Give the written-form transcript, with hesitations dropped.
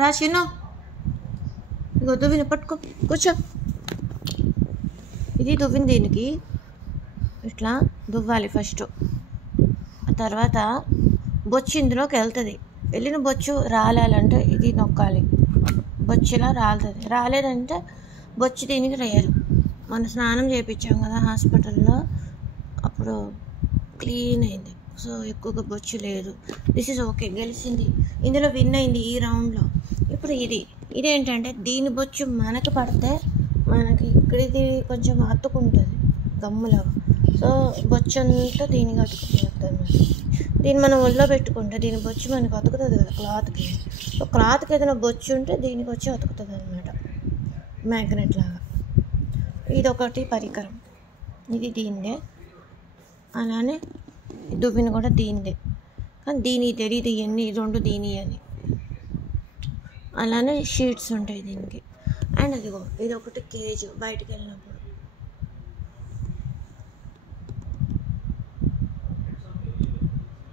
రాసినో ఇగో దువ్విన పట్టుకో కూర్చో. ఇది దువ్విన దీనికి ఇట్లా దువ్వాలి ఫస్ట్. తర్వాత బొచ్చు ఇందులోకి వెళ్తుంది. వెళ్ళిన బొచ్చు రాలాలంటే ఇది నొక్కాలి. బొచ్చులా రాలుతుంది. రాలేదంటే బొచ్చు దీనికి రేరు. మనం స్నానం చేయించాం కదా హాస్పిటల్లో, అప్పుడు క్లీన్ అయింది. సో ఎక్కువగా బొచ్చు లేదు. దిస్ ఈజ్ ఓకే, గెలిచింది. ఇందులో విన్ అయింది ఈ రౌండ్లో. ఇప్పుడు ఇదేంటంటే దీని బొచ్చు మనకి పడితే మనకి ఇక్కడిది కొంచెం అతుకుంటుంది గమ్ములాగా. సో బొచ్చు అంతా దీనికి అతుకుతుంది అన్నమాట. దీన్ని మనం ఒళ్ళో పెట్టుకుంటే దీని బొచ్చు మనకి అతుకుతుంది కదా క్లాత్కి. సో క్లాత్కి ఏదైనా బొచ్చు ఉంటే దీనికి వచ్చి అతుకుతుంది అనమాట, మ్యాగ్నెట్ లాగా. ఇదొకటి పరికరం, ఇది దీనిదే. అలానే దువ్విన కూడా దీనిదే, కానీ దీనికి తెలియదు ఇవన్నీ రెండు దీని అని. అలానే షీట్స్ ఉంటాయి దీనికి. అండ్ అదిగో ఇది ఒకటి కేజ్ బయటకు వెళ్ళినప్పుడు